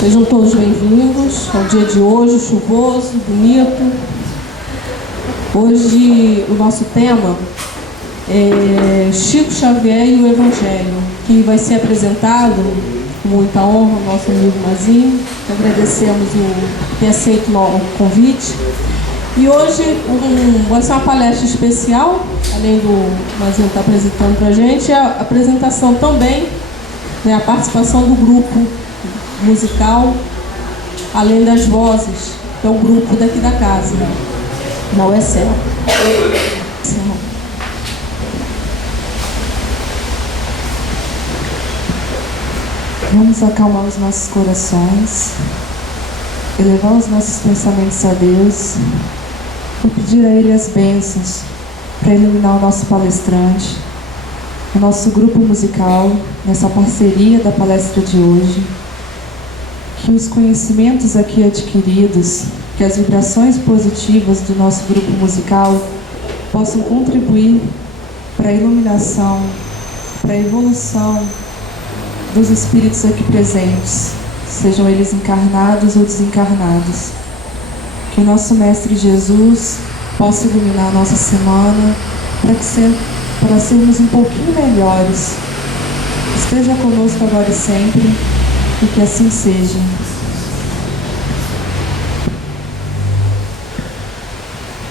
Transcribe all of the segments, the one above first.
Sejam todos bem-vindos ao dia de hoje, chuvoso, bonito. Hoje o nosso tema é Chico Xavier e o Evangelho, que vai ser apresentado com muita honra ao nosso amigo Mazinho. Agradecemos ter aceito o convite. E hoje vai ser uma palestra especial, além do Mazinho estar apresentando para a gente, a apresentação também, a participação do grupo musical, além das vozes, que é o grupo daqui da casa, na UECEL. Vamos acalmar os nossos corações, elevar os nossos pensamentos a Deus, e pedir a Ele as bênçãos para iluminar o nosso palestrante, o nosso grupo musical, nessa parceria da palestra de hoje. Que os conhecimentos aqui adquiridos, que as vibrações positivas do nosso grupo musical possam contribuir para a iluminação, para a evolução dos espíritos aqui presentes, sejam eles encarnados ou desencarnados. Que o nosso Mestre Jesus possa iluminar a nossa semana para sermos um pouquinho melhores. Esteja conosco agora e sempre, e que assim seja.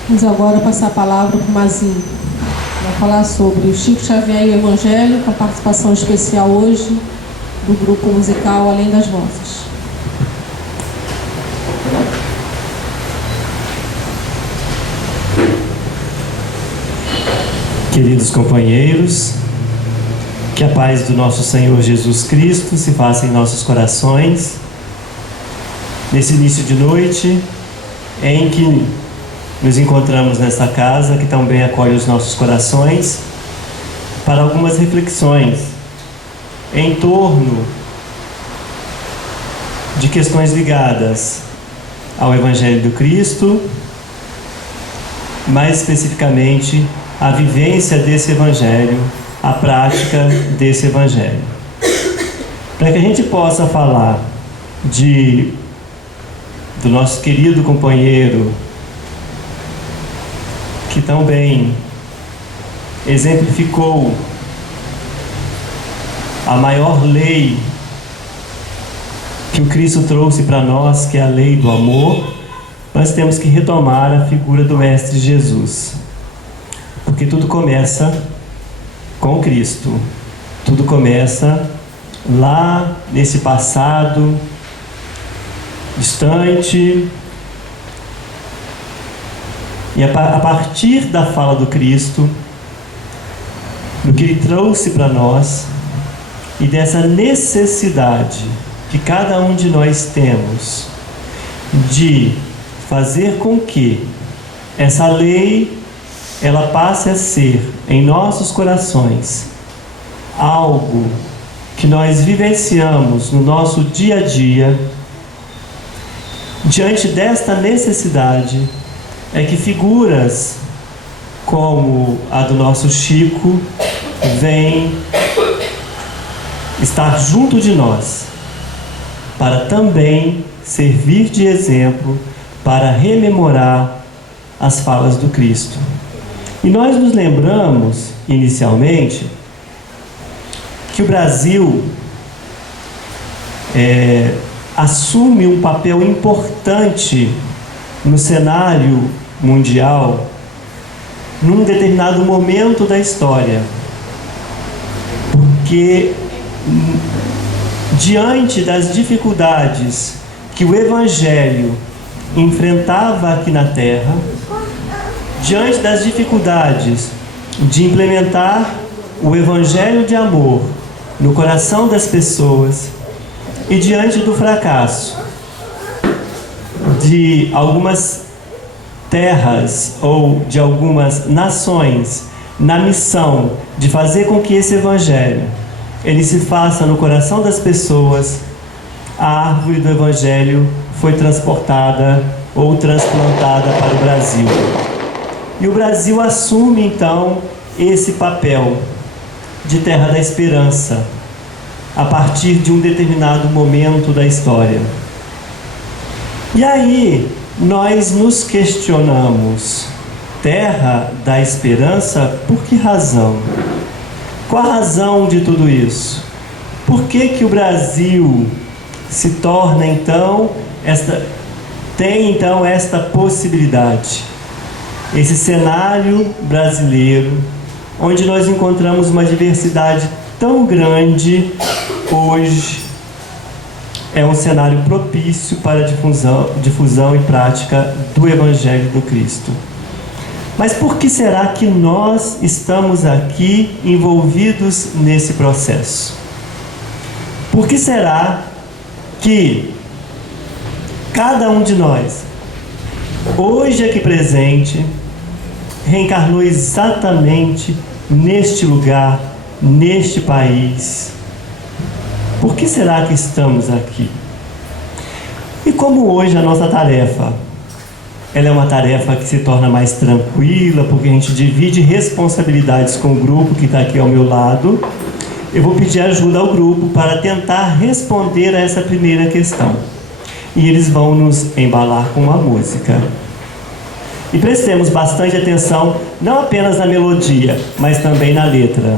Vamos agora passar a palavra para o Mazinho. Vai falar sobre o Chico Xavier e o Evangelho, com a participação especial hoje do grupo musical Além das Vozes. Queridos companheiros, que a paz do nosso Senhor Jesus Cristo se faça em nossos corações, nesse início de noite, em que nos encontramos nesta casa, que também acolhe os nossos corações, para algumas reflexões em torno de questões ligadas ao Evangelho do Cristo, mais especificamente à vivência desse Evangelho, a prática desse Evangelho. Para que a gente possa falar do nosso querido companheiro, que tão bem exemplificou a maior lei que o Cristo trouxe para nós, que é a lei do amor, nós temos que retomar a figura do Mestre Jesus. Porque tudo começa com Cristo. Tudo começa lá nesse passado distante. E a partir da fala do Cristo, do que Ele trouxe para nós, e dessa necessidade que cada um de nós temos de fazer com que essa lei ela passe a ser em nossos corações algo que nós vivenciamos no nosso dia a dia. Diante desta necessidade é que figuras como a do nosso Chico vêm estar junto de nós para também servir de exemplo para rememorar as falas do Cristo. E nós nos lembramos, inicialmente, que o Brasil assume um papel importante no cenário mundial num determinado momento da história. Porque, diante das dificuldades que o Evangelho enfrentava aqui na Terra, diante das dificuldades de implementar o Evangelho de amor no coração das pessoas e diante do fracasso de algumas terras ou de algumas nações na missão de fazer com que esse Evangelho ele se faça no coração das pessoas, a árvore do Evangelho foi transportada ou transplantada para o Brasil. E o Brasil assume então esse papel de terra da esperança, a partir de um determinado momento da história. E aí nós nos questionamos: terra da esperança, por que razão? Qual a razão de tudo isso? Por que o Brasil se torna tem então esta possibilidade? Esse cenário brasileiro, onde nós encontramos uma diversidade tão grande, hoje é um cenário propício para a difusão e prática do Evangelho do Cristo. Mas por que será que nós estamos aqui envolvidos nesse processo? Por que será que cada um de nós, hoje aqui presente, reencarnou exatamente neste lugar, neste país? Por que será que estamos aqui? E como hoje a nossa tarefa, ela é uma tarefa que se torna mais tranquila, porque a gente divide responsabilidades com o grupo que está aqui ao meu lado, eu vou pedir ajuda ao grupo para tentar responder a essa primeira questão. E eles vão nos embalar com uma música. E prestemos bastante atenção, não apenas na melodia, mas também na letra.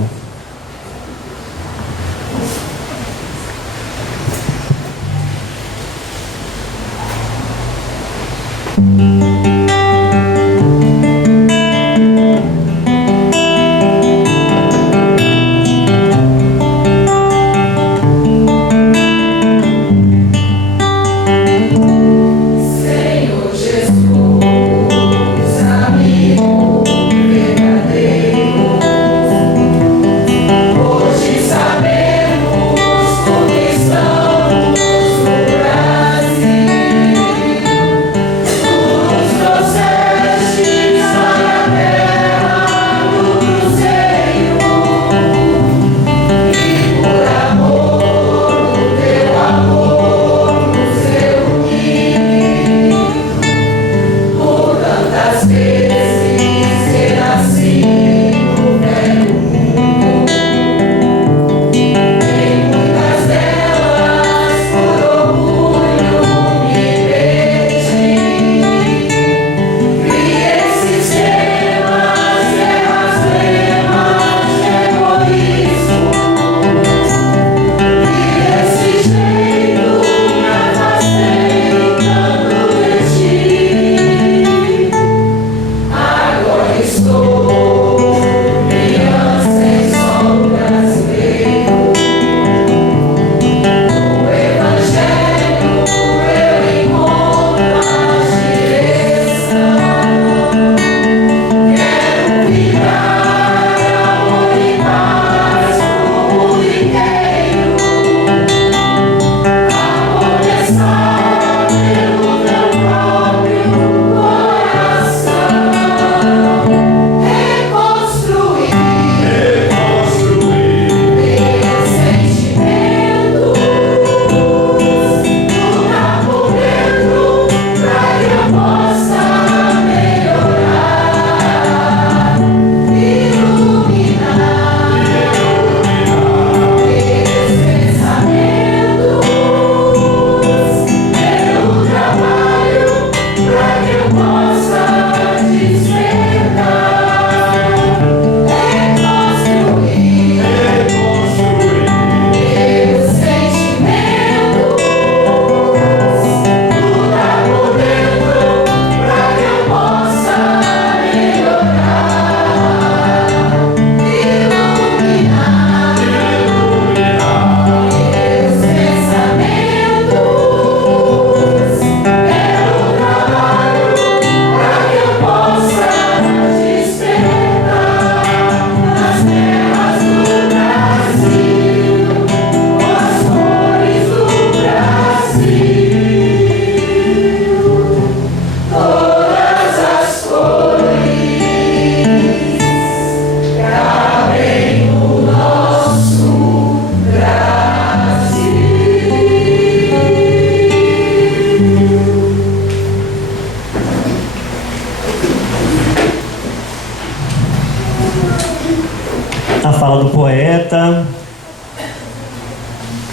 A fala do poeta,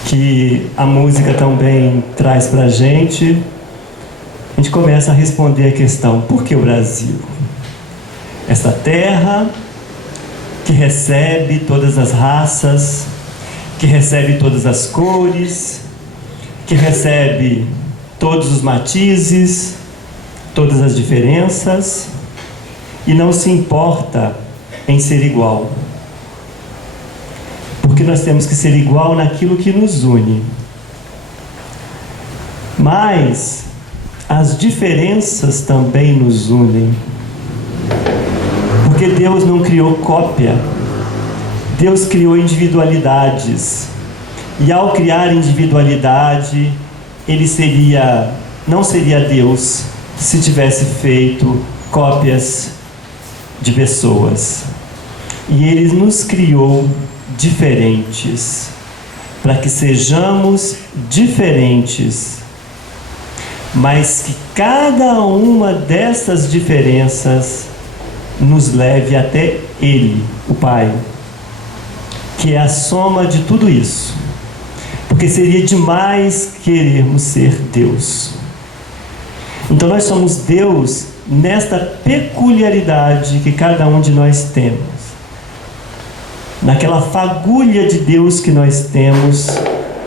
que a música também traz para a gente começa a responder a questão: por que o Brasil? Esta terra que recebe todas as raças, que recebe todas as cores, que recebe todos os matizes, todas as diferenças, e não se importa em ser igual. Porque nós temos que ser igual naquilo que nos une. Mas as diferenças também nos unem. Porque Deus não criou cópia. Deus criou individualidades. E ao criar individualidade, Ele não seria Deus se tivesse feito cópias de pessoas. E Ele nos criou diferentes, para que sejamos diferentes, mas que cada uma dessas diferenças nos leve até Ele, o Pai, que é a soma de tudo isso. Porque seria demais querermos ser Deus. Então nós somos Deus nesta peculiaridade que cada um de nós temos. Naquela fagulha de Deus que nós temos,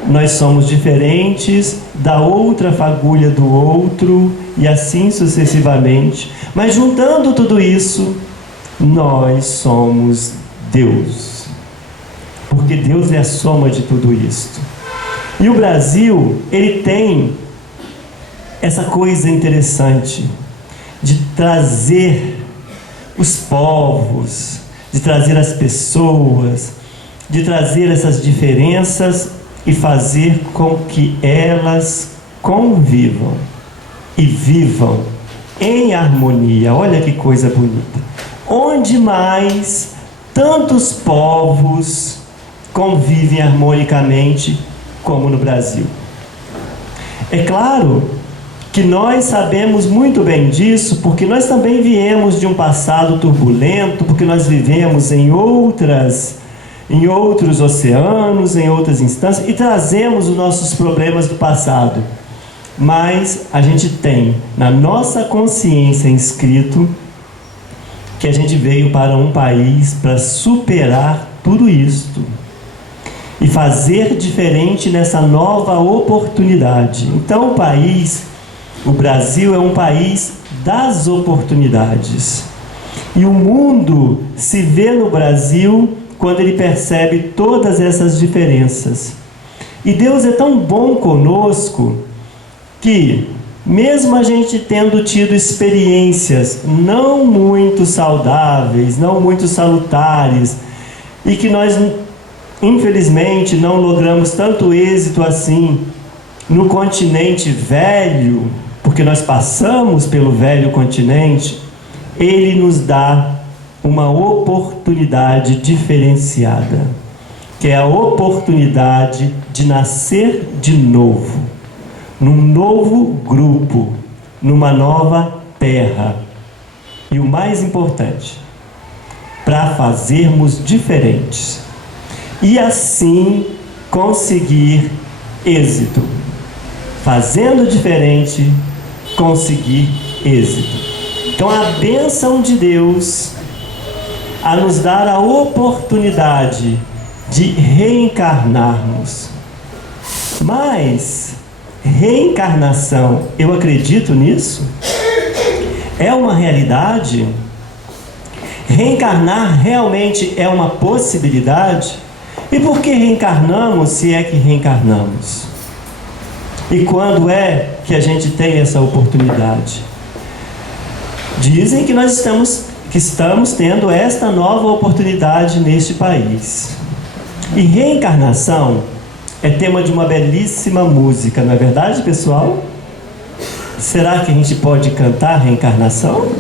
nós somos diferentes da outra fagulha do outro, e assim sucessivamente. Mas juntando tudo isso, nós somos Deus. Porque Deus é a soma de tudo isto. E o Brasil, ele tem essa coisa interessante de trazer os povos, de trazer as pessoas, de trazer essas diferenças e fazer com que elas convivam e vivam em harmonia. Olha que coisa bonita. Onde mais tantos povos convivem harmonicamente como no Brasil. É claro que nós sabemos muito bem disso, porque nós também viemos de um passado turbulento, porque nós vivemos em outros oceanos, em outras instâncias, e trazemos os nossos problemas do passado. Mas a gente tem na nossa consciência inscrito que a gente veio para um país para superar tudo isto e fazer diferente nessa nova oportunidade. Então o Brasil é um país das oportunidades. E o mundo se vê no Brasil quando ele percebe todas essas diferenças. E Deus é tão bom conosco que, mesmo a gente tendo tido experiências não muito saudáveis, não muito salutares, e que nós, infelizmente, não logramos tanto êxito assim no continente velho, porque nós passamos pelo velho continente, Ele nos dá uma oportunidade diferenciada, que é a oportunidade de nascer de novo, num novo grupo, numa nova terra. E o mais importante, para fazermos diferentes e assim conseguir êxito. Fazendo diferente, conseguir êxito. Então a bênção de Deus a nos dar a oportunidade de reencarnarmos. Mas reencarnação, eu acredito nisso? É uma realidade? Reencarnar realmente é uma possibilidade? E por que reencarnamos, se é que reencarnamos? E quando é que a gente tem essa oportunidade? Dizem que nós estamos tendo esta nova oportunidade neste país. E reencarnação é tema de uma belíssima música, não é verdade, pessoal? Será que a gente pode cantar reencarnação?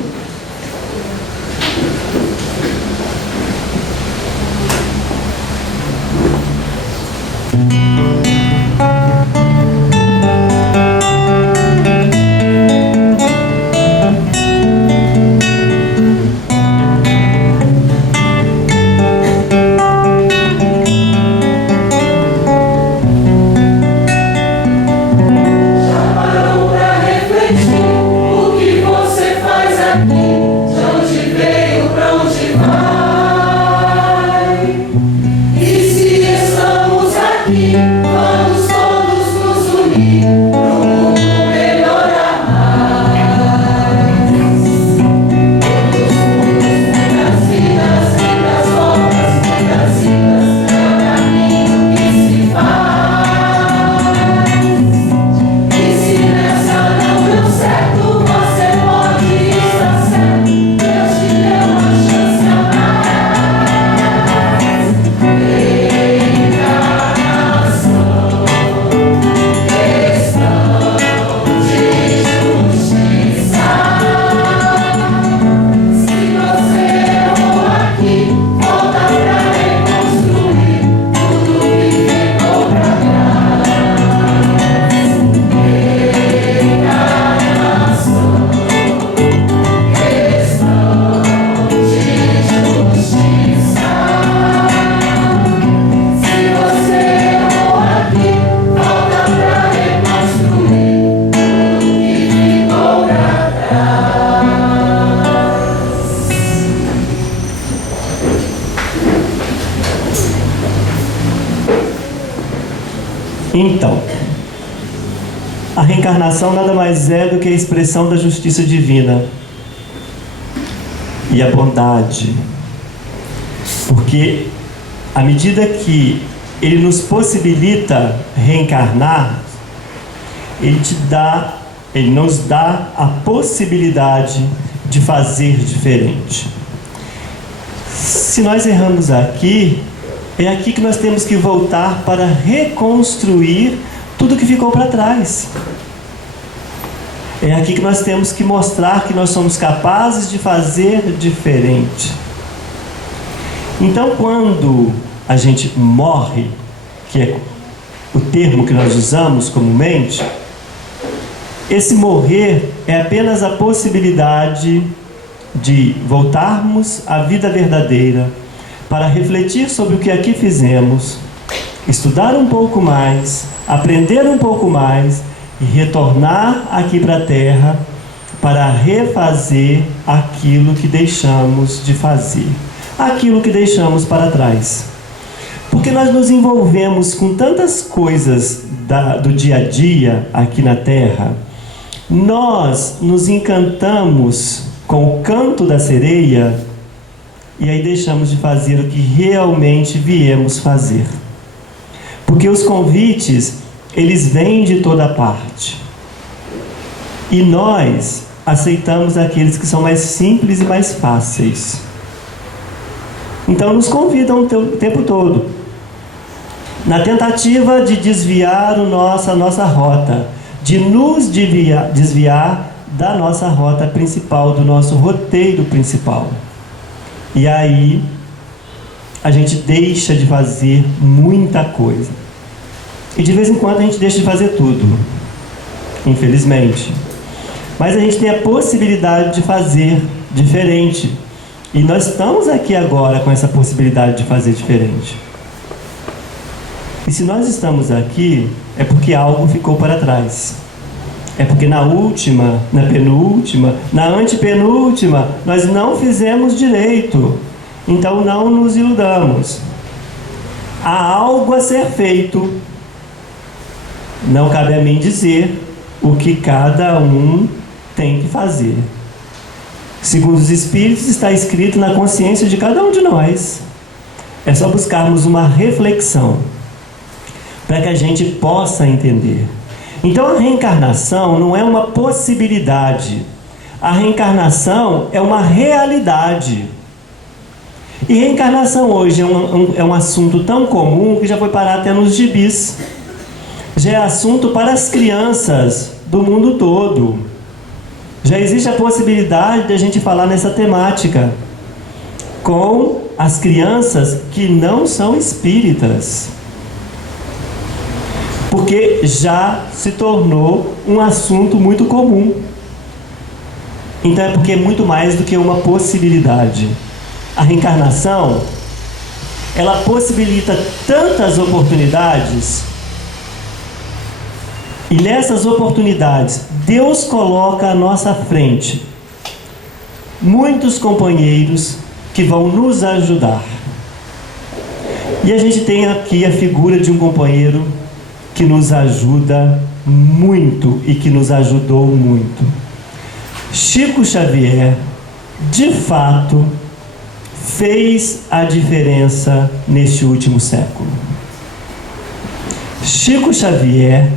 Então, a reencarnação nada mais é do que a expressão da justiça divina e a bondade, porque à medida que Ele nos possibilita reencarnar, Ele nos dá a possibilidade de fazer diferente. Se nós erramos aqui, é aqui que nós temos que voltar para reconstruir tudo que ficou para trás. É aqui que nós temos que mostrar que nós somos capazes de fazer diferente. Então, quando a gente morre, que é o termo que nós usamos comumente, esse morrer é apenas a possibilidade de voltarmos à vida verdadeira para refletir sobre o que aqui fizemos, estudar um pouco mais, aprender um pouco mais e retornar aqui para a Terra para refazer aquilo que deixamos de fazer, aquilo que deixamos para trás. Porque nós nos envolvemos com tantas coisas do dia a dia aqui na Terra, nós nos encantamos com o canto da sereia e aí deixamos de fazer o que realmente viemos fazer. Porque os convites, eles vêm de toda parte. E nós aceitamos aqueles que são mais simples e mais fáceis. Então nos convidam o tempo todo, na tentativa de desviar a nossa rota, de nos desviar da nossa rota principal, do nosso roteiro principal. E aí a gente deixa de fazer muita coisa. E de vez em quando a gente deixa de fazer tudo, infelizmente. Mas a gente tem a possibilidade de fazer diferente. E nós estamos aqui agora com essa possibilidade de fazer diferente. E se nós estamos aqui, é porque algo ficou para trás. É porque na última, na penúltima, na antepenúltima, nós não fizemos direito. Então não nos iludamos. Há algo a ser feito. Não cabe a mim dizer o que cada um tem que fazer. Segundo os Espíritos, está escrito na consciência de cada um de nós. É só buscarmos uma reflexão para que a gente possa entender. Então a reencarnação não é uma possibilidade. A reencarnação é uma realidade. E reencarnação hoje é um assunto tão comum que já foi parar até nos gibis. Já é assunto para as crianças do mundo todo. Já existe a possibilidade de a gente falar nessa temática com as crianças que não são espíritas. Porque já se tornou um assunto muito comum. Então é porque é muito mais do que uma possibilidade. A reencarnação, ela possibilita tantas oportunidades, e nessas oportunidades Deus coloca à nossa frente muitos companheiros que vão nos ajudar. E a gente tem aqui a figura de um companheiro que nos ajuda muito e que nos ajudou muito. Chico Xavier, de fato, fez a diferença neste último século. Chico Xavier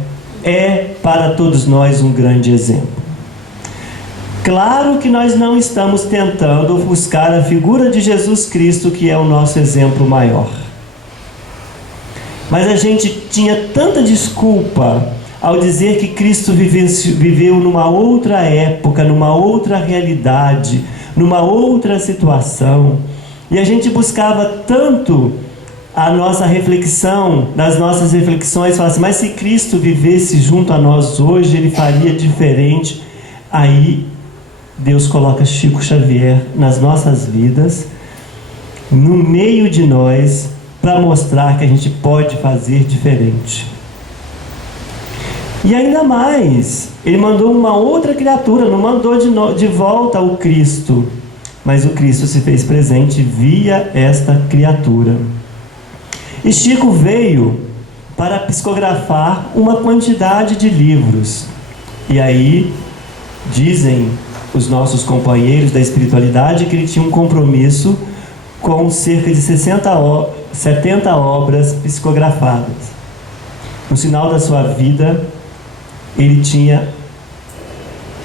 é para todos nós um grande exemplo. Claro que nós não estamos tentando ofuscar a figura de Jesus Cristo, que é o nosso exemplo maior. Mas a gente tinha tanta desculpa ao dizer que Cristo viveu numa outra época, numa outra realidade, numa outra situação. E a gente buscava tanto a nossa reflexão, nas nossas reflexões, falar assim, mas se Cristo vivesse junto a nós hoje, Ele faria diferente. Aí Deus coloca Chico Xavier nas nossas vidas, no meio de nós, para mostrar que a gente pode fazer diferente. E ainda mais, Ele mandou uma outra criatura, não mandou de volta o Cristo, mas o Cristo se fez presente via esta criatura. E Chico veio para psicografar uma quantidade de livros. E aí, dizem os nossos companheiros da espiritualidade que ele tinha um compromisso com cerca de 70 obras psicografadas. No final da sua vida, ele tinha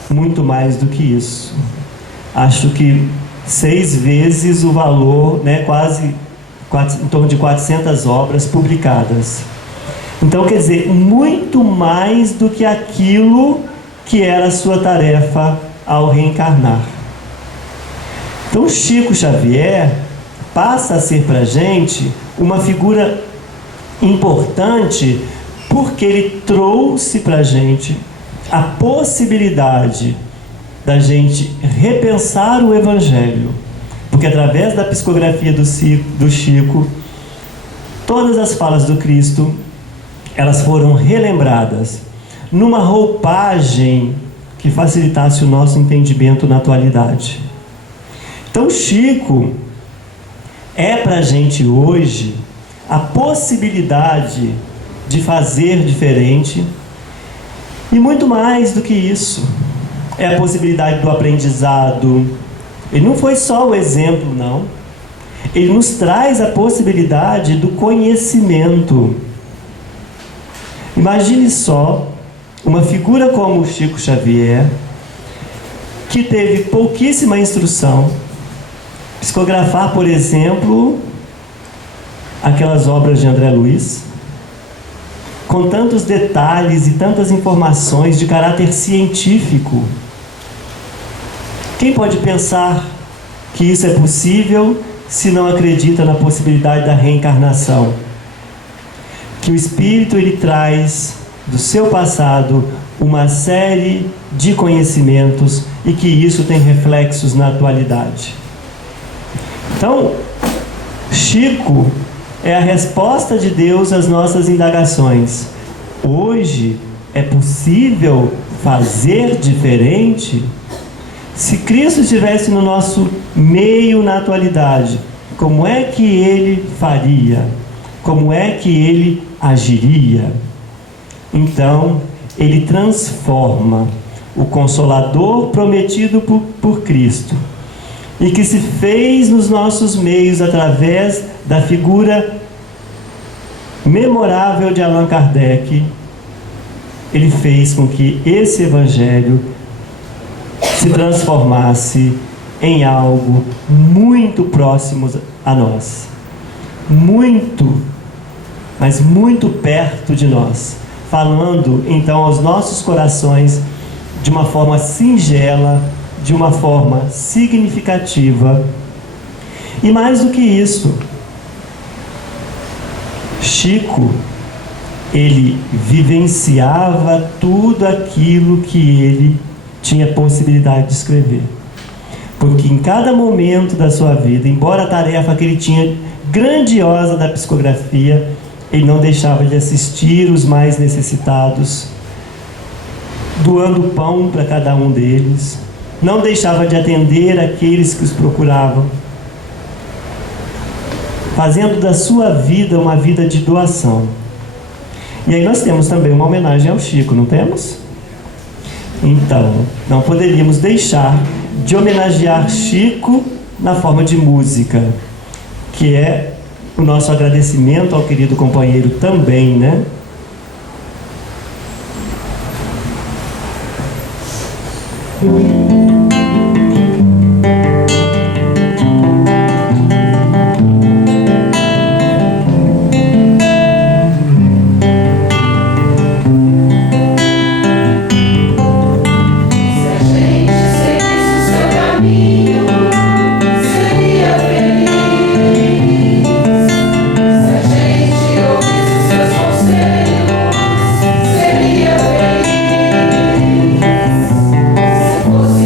muito mais do que isso. Acho que 6 vezes o valor, né, em torno de 400 obras publicadas. Então, quer dizer, muito mais do que aquilo que era a sua tarefa ao reencarnar. Então, Chico Xavier passa a ser para a gente uma figura importante porque ele trouxe para a gente a possibilidade da gente repensar o Evangelho. Porque através da psicografia do Chico, todas as falas do Cristo, elas foram relembradas numa roupagem que facilitasse o nosso entendimento na atualidade. Então, Chico é para a gente hoje a possibilidade de fazer diferente, e muito mais do que isso, é a possibilidade do aprendizado. Ele não foi só o exemplo, não. Ele nos traz a possibilidade do conhecimento. Imagine só uma figura como Chico Xavier, que teve pouquíssima instrução, psicografar, por exemplo, aquelas obras de André Luiz, com tantos detalhes e tantas informações de caráter científico. Quem pode pensar que isso é possível se não acredita na possibilidade da reencarnação? Que o espírito ele traz do seu passado uma série de conhecimentos e que isso tem reflexos na atualidade. Então, Chico é a resposta de Deus às nossas indagações. Hoje é possível fazer diferente? Se Cristo estivesse no nosso meio na atualidade, como é que ele faria? Como é que ele agiria? Então, ele transforma o Consolador prometido por Cristo e que se fez nos nossos meios através da figura memorável de Allan Kardec. Ele fez com que esse Evangelho se transformasse em algo muito próximo a nós, muito, mas muito perto de nós, falando então aos nossos corações de uma forma singela, de uma forma significativa. E mais do que isso, Chico, ele vivenciava tudo aquilo que ele tinha possibilidade de escrever. Porque em cada momento da sua vida, embora a tarefa que ele tinha grandiosa da psicografia, ele não deixava de assistir os mais necessitados, doando pão para cada um deles, não deixava de atender aqueles que os procuravam, fazendo da sua vida uma vida de doação. E aí nós temos também uma homenagem ao Chico, não temos? Então, não poderíamos deixar de homenagear Chico na forma de música, que é o nosso agradecimento ao querido companheiro também, né? Seria feliz se fosse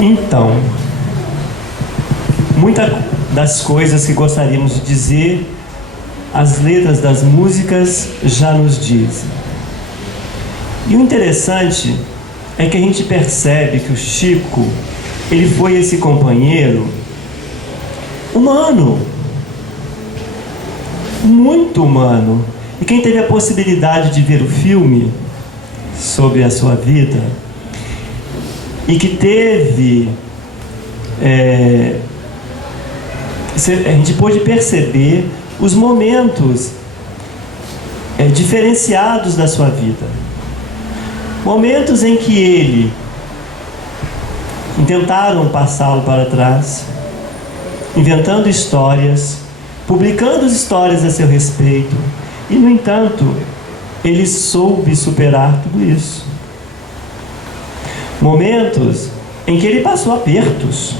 Então, muitas das coisas que gostaríamos de dizer, as letras das músicas já nos dizem. E o interessante é que a gente percebe que o Chico, ele foi esse companheiro humano, muito humano. E quem teve a possibilidade de ver o filme sobre a sua vida e que teve a gente pôde perceber os momentos diferenciados da sua vida, momentos em que ele tentaram passá-lo para trás, inventando histórias, publicando histórias a seu respeito, e no entanto ele soube superar tudo isso. Momentos em que ele passou apertos.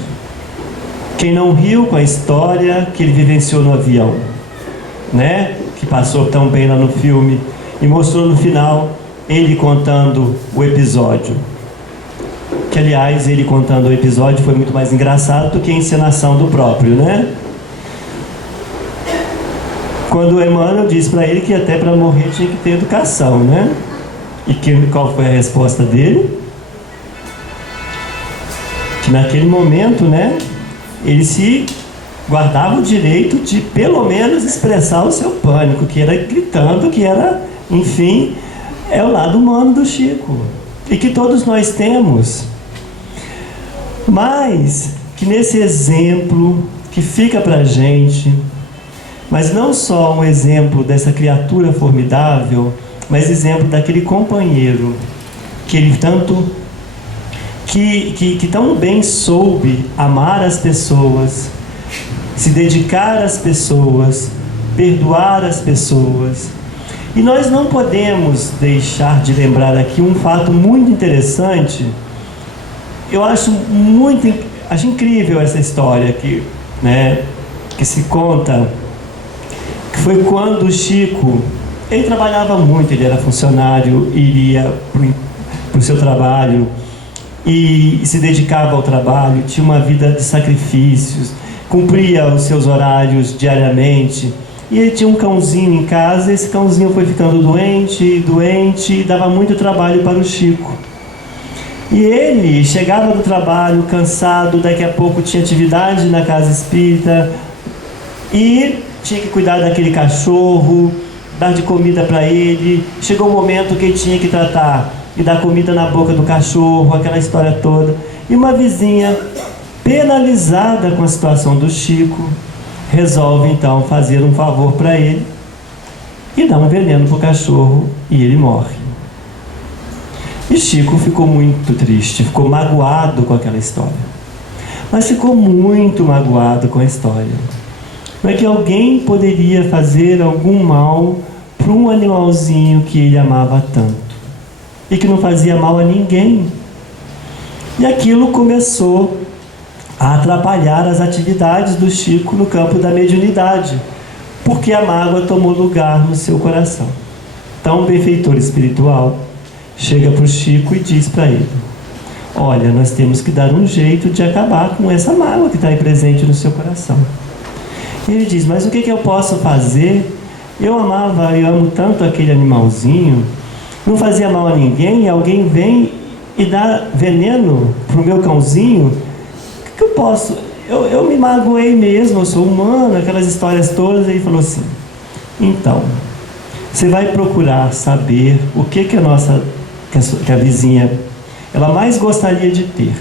Quem não riu com a história que ele vivenciou no avião, né? Que passou tão bem lá no filme e mostrou no final ele contando o episódio. Que, aliás, ele contando o episódio foi muito mais engraçado do que a encenação do próprio, né? Quando o Emmanuel disse para ele que até para morrer tinha que ter educação, né? E qual foi a resposta dele? Que naquele momento, né? Ele se guardava o direito de pelo menos expressar o seu pânico, que era gritando, que era, enfim, é o lado humano do Chico, e que todos nós temos. Mas que nesse exemplo que fica pra gente, mas não só um exemplo dessa criatura formidável, mas exemplo daquele companheiro que ele tanto que tão bem soube amar as pessoas, se dedicar às pessoas, perdoar as pessoas. E nós não podemos deixar de lembrar aqui um fato muito interessante. Eu acho incrível essa história que se conta, que foi quando o Chico, ele trabalhava muito, ele era funcionário, iria para o seu trabalho e se dedicava ao trabalho, tinha uma vida de sacrifícios, cumpria os seus horários diariamente, e ele tinha um cãozinho em casa, e esse cãozinho foi ficando doente, e dava muito trabalho para o Chico. E ele chegava do trabalho cansado, daqui a pouco tinha atividade na casa espírita, e tinha que cuidar daquele cachorro, dar de comida para ele. Chegou um momento que ele tinha que tratar e dar comida na boca do cachorro, aquela história toda. E uma vizinha, penalizada com a situação do Chico, resolve então fazer um favor para ele e dar um veneno para o cachorro, e ele morre. E Chico ficou muito triste, ficou magoado com aquela história. Mas ficou muito magoado com a história. Não é que alguém poderia fazer algum mal para um animalzinho que ele amava tanto e que não fazia mal a ninguém. E aquilo começou a atrapalhar as atividades do Chico no campo da mediunidade, porque a mágoa tomou lugar no seu coração. Então o benfeitor espiritual chega para o Chico e diz para ele: olha, nós temos que dar um jeito de acabar com essa mágoa que está aí presente no seu coração. E ele diz: mas o que eu posso fazer? Eu amo tanto aquele animalzinho, não fazia mal a ninguém, e alguém vem e dá veneno para o meu cãozinho. O que eu posso? Eu me magoei mesmo, eu sou humano, aquelas histórias todas. E ele falou assim: então, você vai procurar saber o que a vizinha ela mais gostaria de ter,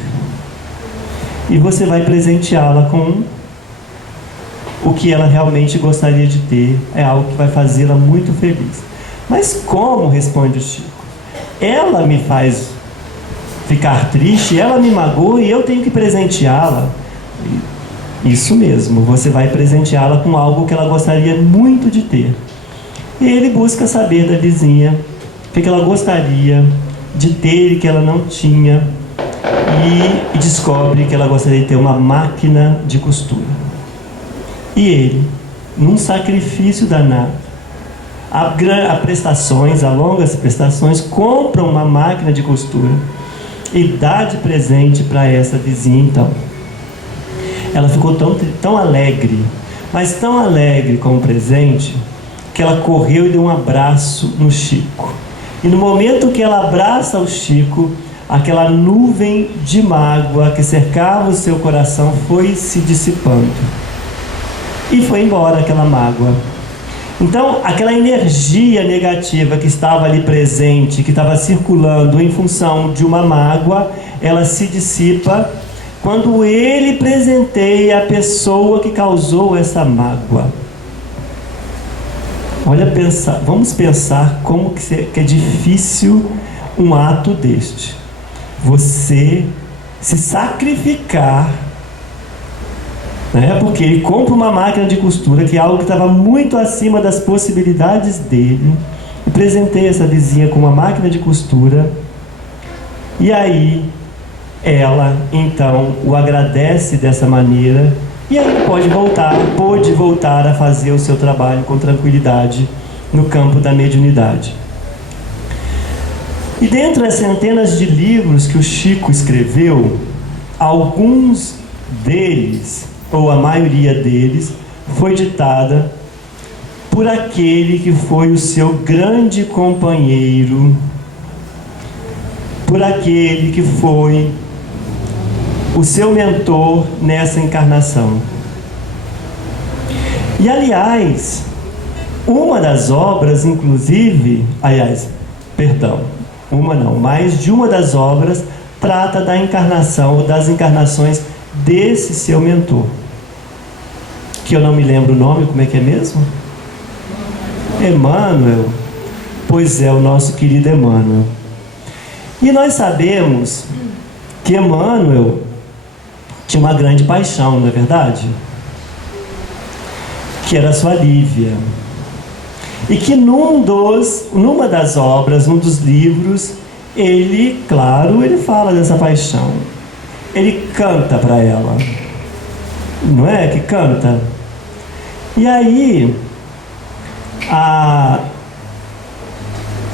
e você vai presenteá-la com o que ela realmente gostaria de ter. É algo que vai fazê-la muito feliz. Mas como? Responde o Chico. Ela me faz ficar triste, ela me magoa e eu tenho que presenteá-la. Isso mesmo, você vai presenteá-la com algo que ela gostaria muito de ter. E ele busca saber da vizinha o que ela gostaria de ter e que ela não tinha, e descobre que ela gostaria de ter uma máquina de costura. E ele, num sacrifício danado, a longas prestações, compra uma máquina de costura e dá de presente para essa vizinha então. Ela ficou tão alegre, mas tão alegre com o presente, que ela correu e deu um abraço no Chico. E no momento que ela abraça o Chico, aquela nuvem de mágoa que cercava o seu coração foi se dissipando. E foi embora aquela mágoa. Então, aquela energia negativa que estava ali presente, que estava circulando em função de uma mágoa, ela se dissipa quando ele presenteia a pessoa que causou essa mágoa. Vamos pensar como que é difícil um ato deste. Você se sacrificar, né? Porque ele compra uma máquina de costura, que é algo que estava muito acima das possibilidades dele, e presenteia essa vizinha com uma máquina de costura, e aí ela então o agradece dessa maneira, e aí pôde voltar a fazer o seu trabalho com tranquilidade no campo da mediunidade. E dentre as centenas de livros que o Chico escreveu, alguns deles, ou a maioria deles, foi ditada por aquele que foi o seu grande companheiro, por aquele que foi o seu mentor nessa encarnação. E aliás, uma das obras, mais de uma das obras trata da encarnação ou das encarnações desse seu mentor, que eu não me lembro o nome. Como é que é mesmo? Emmanuel. Pois é, o nosso querido Emmanuel. E nós sabemos que Emmanuel tinha uma grande paixão, não é verdade? Que era a sua Lívia. E que numa das obras, num dos livros, ele fala dessa paixão. Ele canta para ela. Não é que canta? E aí,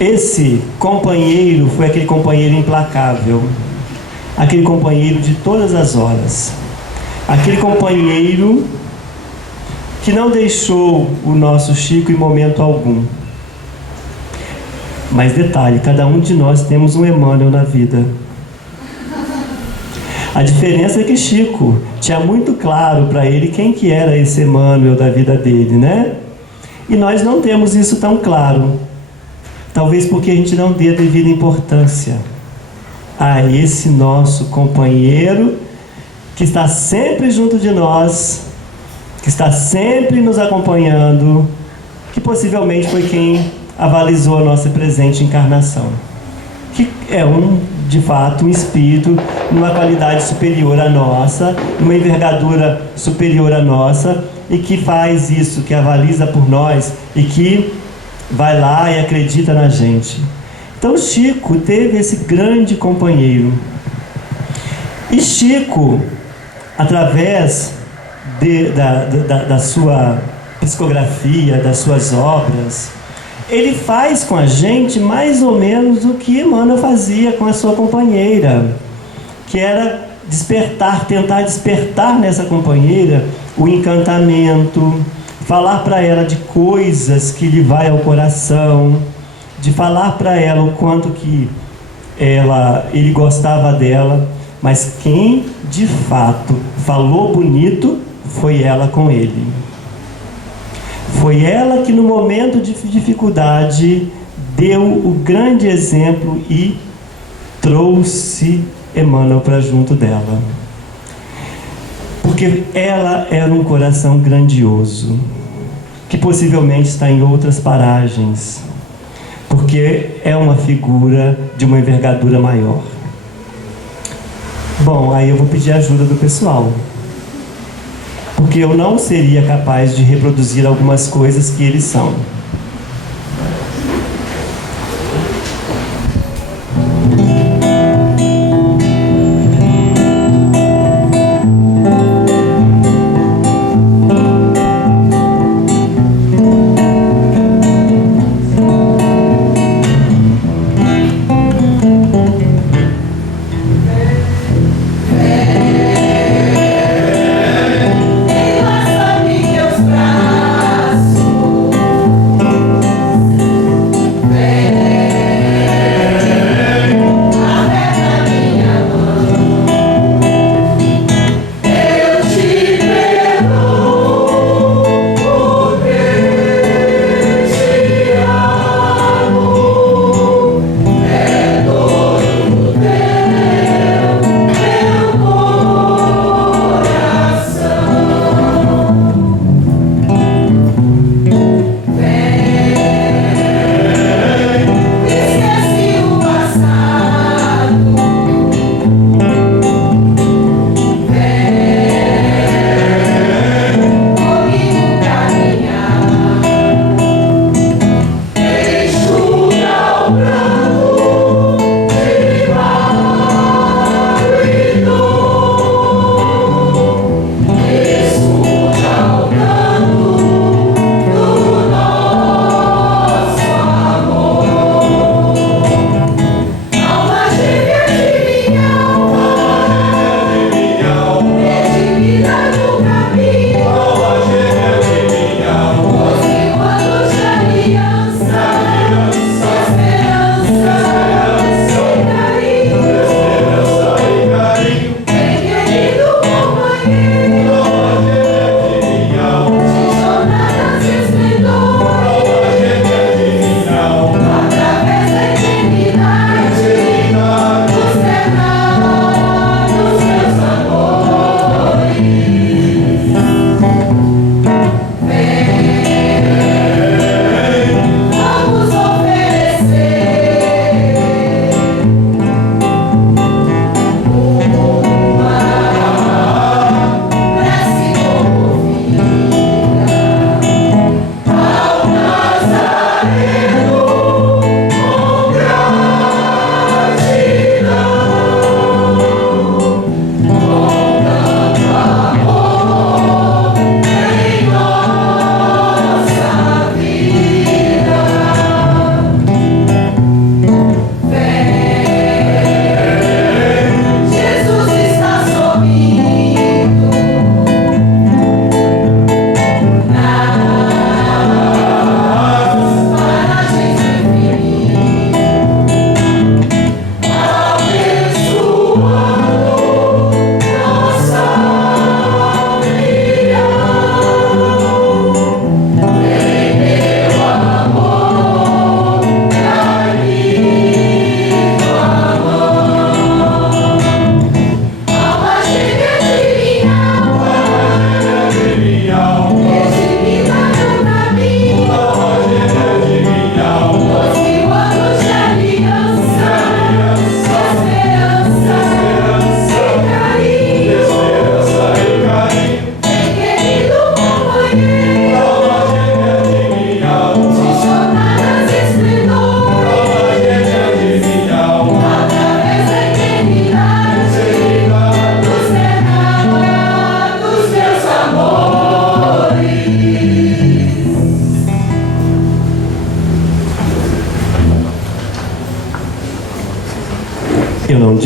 esse companheiro foi aquele companheiro implacável, aquele companheiro de todas as horas, aquele companheiro que não deixou o nosso Chico em momento algum. Mas detalhe, cada um de nós temos um Emmanuel na vida. A diferença é que Chico tinha muito claro para ele quem que era esse Emmanuel da vida dele, né? E nós não temos isso tão claro. Talvez porque a gente não dê a devida importância a esse nosso companheiro que está sempre junto de nós, que está sempre nos acompanhando, que possivelmente foi quem avalizou a nossa presente encarnação, que é de fato um espírito numa qualidade superior à nossa, numa envergadura superior à nossa, e que faz isso, que avaliza por nós e que vai lá e acredita na gente. Então Chico teve esse grande companheiro. E Chico, através da sua psicografia, das suas obras, ele faz com a gente mais ou menos o que Emmanuel fazia com a sua companheira, que era tentar despertar nessa companheira o encantamento, falar para ela de coisas que lhe vai ao coração, de falar para ela o quanto que ele gostava dela, mas quem de fato falou bonito foi ela com ele. Foi ela que no momento de dificuldade deu o grande exemplo e trouxe Emmanuel para junto dela. Porque ela era um coração grandioso, que possivelmente está em outras paragens, porque é uma figura de uma envergadura maior. Bom, aí eu vou pedir a ajuda do pessoal, porque eu não seria capaz de reproduzir algumas coisas que eles são.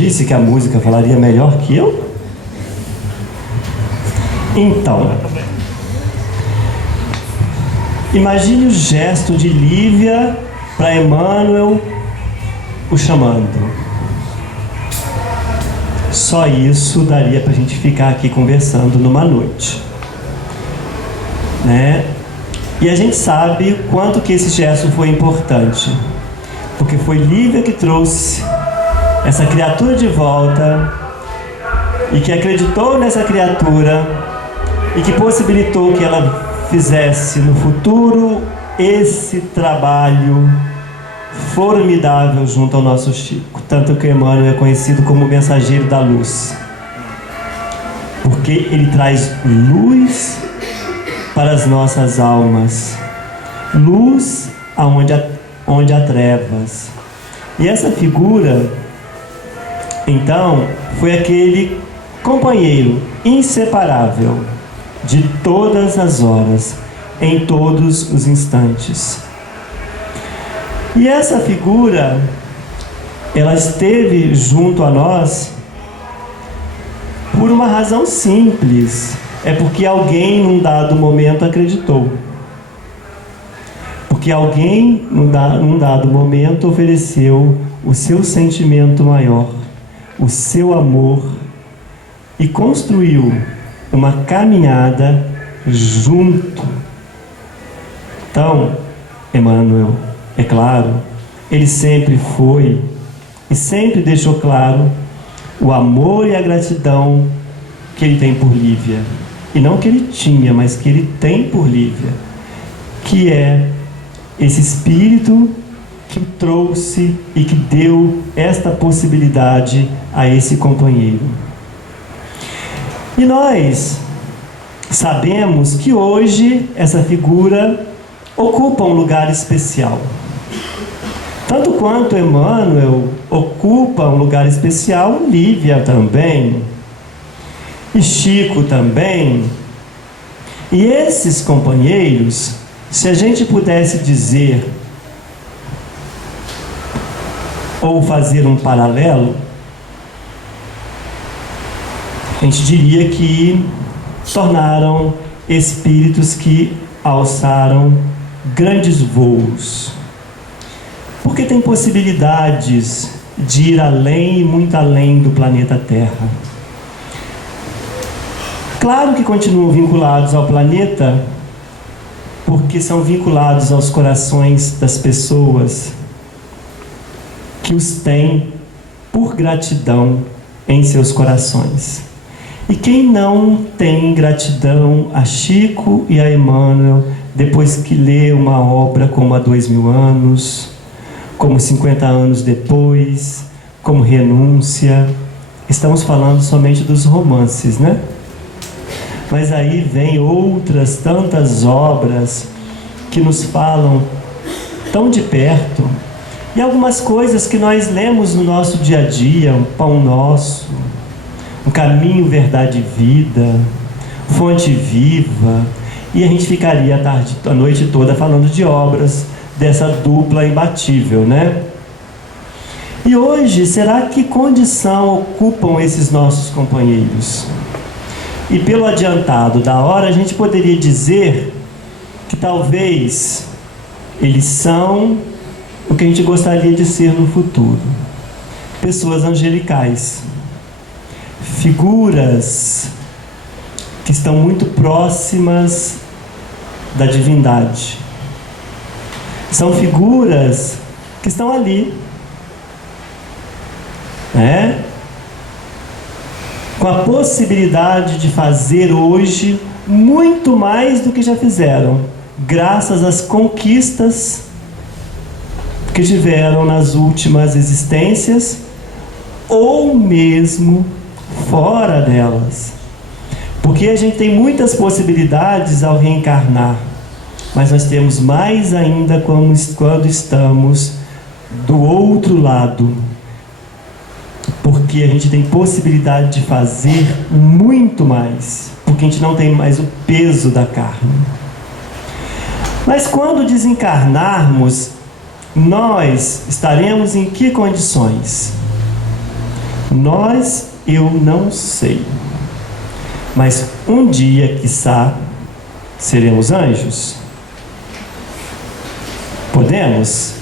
disse que a música falaria melhor que eu? Então, imagine o gesto de Lívia para Emmanuel o chamando. Só isso daria para a gente ficar aqui conversando numa noite, né? E a gente sabe quanto que esse gesto foi importante, porque foi Lívia que trouxe essa criatura de volta e que acreditou nessa criatura e que possibilitou que ela fizesse no futuro esse trabalho formidável junto ao nosso Chico. Tanto que Emmanuel é conhecido como o mensageiro da luz, porque ele traz luz para as nossas almas, luz onde há trevas. E essa figura, então, foi aquele companheiro inseparável de todas as horas, em todos os instantes. E essa figura, ela esteve junto a nós por uma razão simples. É porque alguém num dado momento acreditou. Porque alguém num dado momento ofereceu o seu sentimento maior, o seu amor, e construiu uma caminhada junto. Então, Emmanuel, é claro, ele sempre foi e sempre deixou claro o amor e a gratidão que ele tem por Lívia. E não que ele tinha, mas que ele tem por Lívia, que é esse espírito que trouxe e que deu esta possibilidade a esse companheiro. E nós sabemos que hoje essa figura ocupa um lugar especial. Tanto quanto Emmanuel ocupa um lugar especial, Lívia também, e Chico também. E esses companheiros, se a gente pudesse dizer ou fazer um paralelo, a gente diria que tornaram espíritos que alçaram grandes voos, porque tem possibilidades de ir além e muito além do planeta Terra. Claro que continuam vinculados ao planeta, porque são vinculados aos corações das pessoas que os têm por gratidão em seus corações. E quem não tem gratidão a Chico e a Emmanuel, depois que lê uma obra como Há 2000 anos, como 50 anos depois, como Renúncia, estamos falando somente dos romances, né? Mas aí vem outras tantas obras que nos falam tão de perto, e algumas coisas que nós lemos no nosso dia a dia, um Pão Nosso, um Caminho, Verdade e Vida, Fonte Viva, e a gente ficaria a noite toda falando de obras dessa dupla imbatível, né? E hoje, será que condição ocupam esses nossos companheiros? E pelo adiantado da hora, a gente poderia dizer que talvez eles são o que a gente gostaria de ser no futuro. Pessoas angelicais. Figuras que estão muito próximas da divindade. São figuras que estão ali, né? Com a possibilidade de fazer hoje muito mais do que já fizeram, graças às conquistas que tiveram nas últimas existências, ou mesmo fora delas. Porque a gente tem muitas possibilidades ao reencarnar, mas nós temos mais ainda quando estamos do outro lado, porque a gente tem possibilidade de fazer muito mais, porque a gente não tem mais o peso da carne. Mas quando desencarnarmos, nós estaremos em que condições? Eu não sei. Mas um dia, quiçá, seremos anjos? Podemos?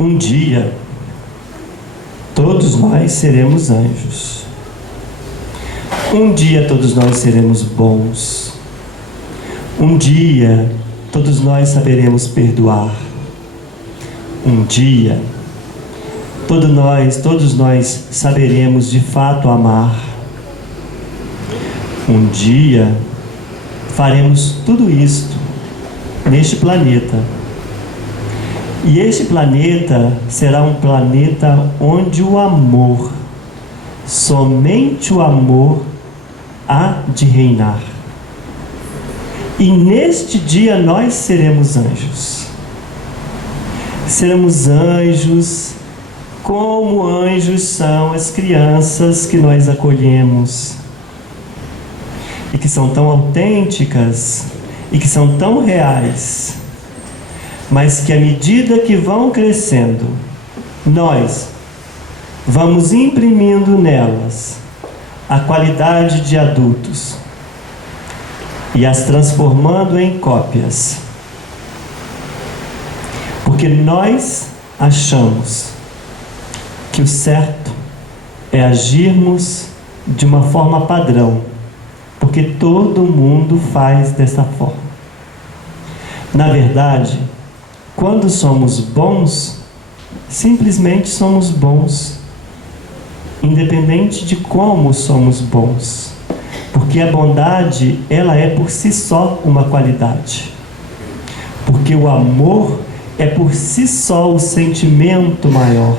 Um dia, todos nós seremos anjos. Um dia, todos nós seremos bons. Um dia, todos nós saberemos perdoar. Um dia, todos nós saberemos de fato amar. Um dia, faremos tudo isto neste planeta. E este planeta será um planeta onde o amor, somente o amor, há de reinar. E neste dia nós seremos anjos. Seremos anjos, como anjos são as crianças que nós acolhemos. E que são tão autênticas, e que são tão reais, mas que à medida que vão crescendo, nós vamos imprimindo nelas a qualidade de adultos e as transformando em cópias. Porque nós achamos que o certo é agirmos de uma forma padrão, porque todo mundo faz dessa forma. Na verdade, quando somos bons, simplesmente somos bons, independente de como somos bons, porque a bondade, ela é por si só uma qualidade, porque o amor é por si só o sentimento maior.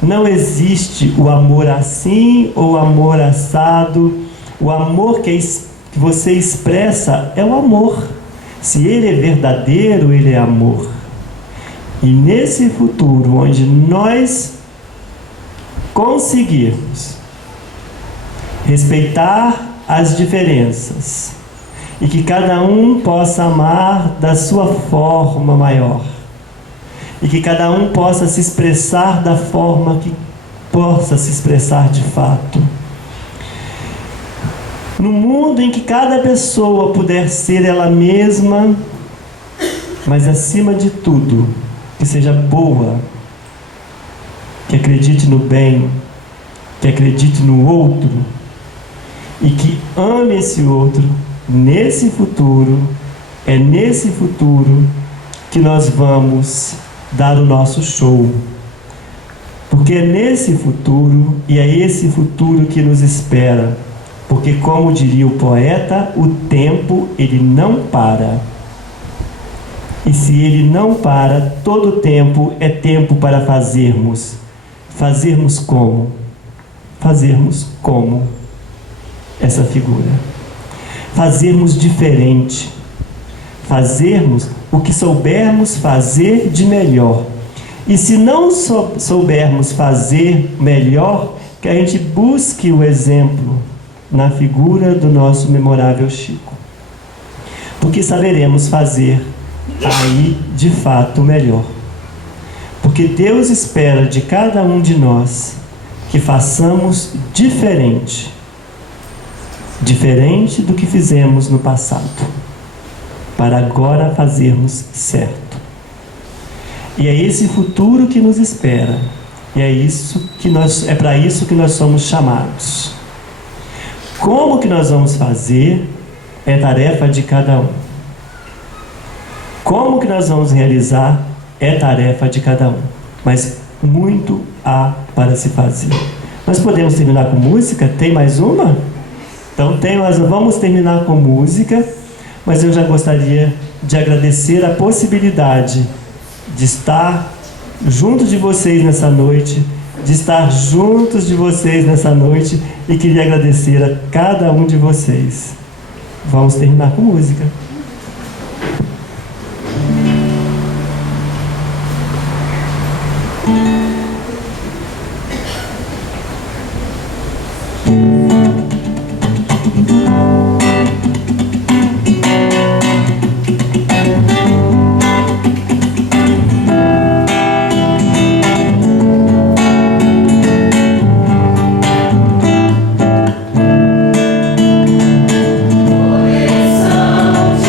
Não existe o amor assim ou o amor assado. O amor que você expressa é o amor. Se ele é verdadeiro, ele é amor. E nesse futuro, onde nós conseguirmos respeitar as diferenças e que cada um possa amar da sua forma maior, e que cada um possa se expressar da forma que possa se expressar de fato. No mundo em que cada pessoa puder ser ela mesma, mas acima de tudo, que seja boa, que acredite no bem, que acredite no outro e que ame esse outro, é nesse futuro que nós vamos dar o nosso show, porque é nesse futuro e é esse futuro que nos espera, porque como diria o poeta, o tempo ele não para, e se ele não para, todo tempo é tempo para fazermos como essa figura, fazermos diferente, fazermos o que soubermos fazer de melhor. E se não soubermos fazer melhor, que a gente busque o exemplo na figura do nosso memorável Chico. Porque saberemos fazer aí de fato melhor. Porque Deus espera de cada um de nós que façamos diferente do que fizemos no passado, para agora fazermos certo. E é esse futuro que nos espera, e é para isso que nós somos chamados. Como que nós vamos fazer é tarefa de cada um. Como que nós vamos realizar é tarefa de cada um. Mas muito há para se fazer. Nós podemos terminar com música? Tem mais uma? Então vamos terminar com música, mas eu já gostaria de agradecer a possibilidade de estar junto de vocês nessa noite, e queria agradecer a cada um de vocês. Vamos terminar com música. Começamos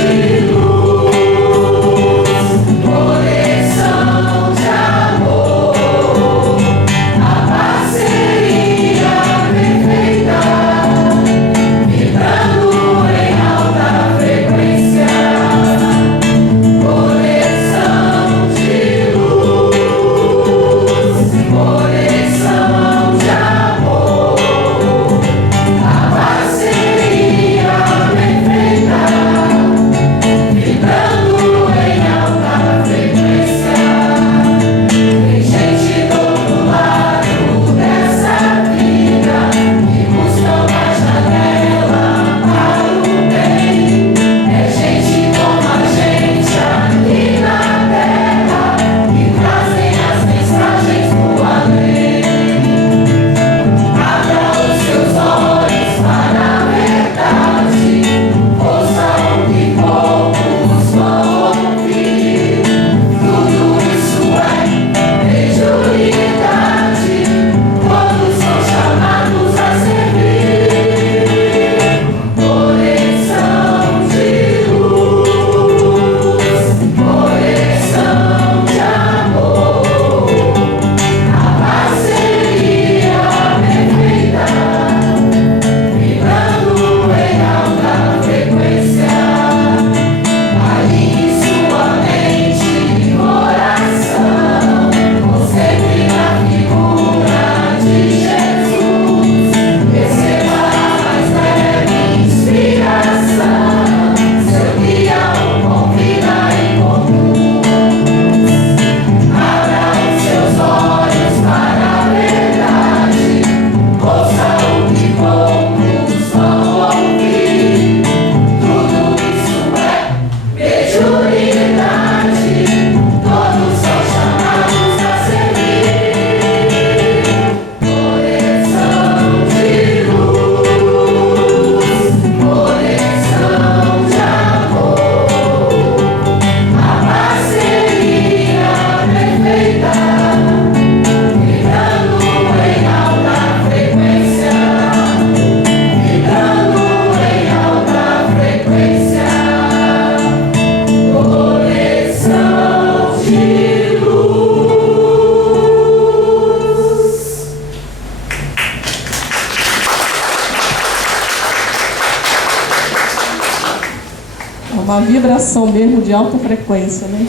uma vibração mesmo de alta frequência, né?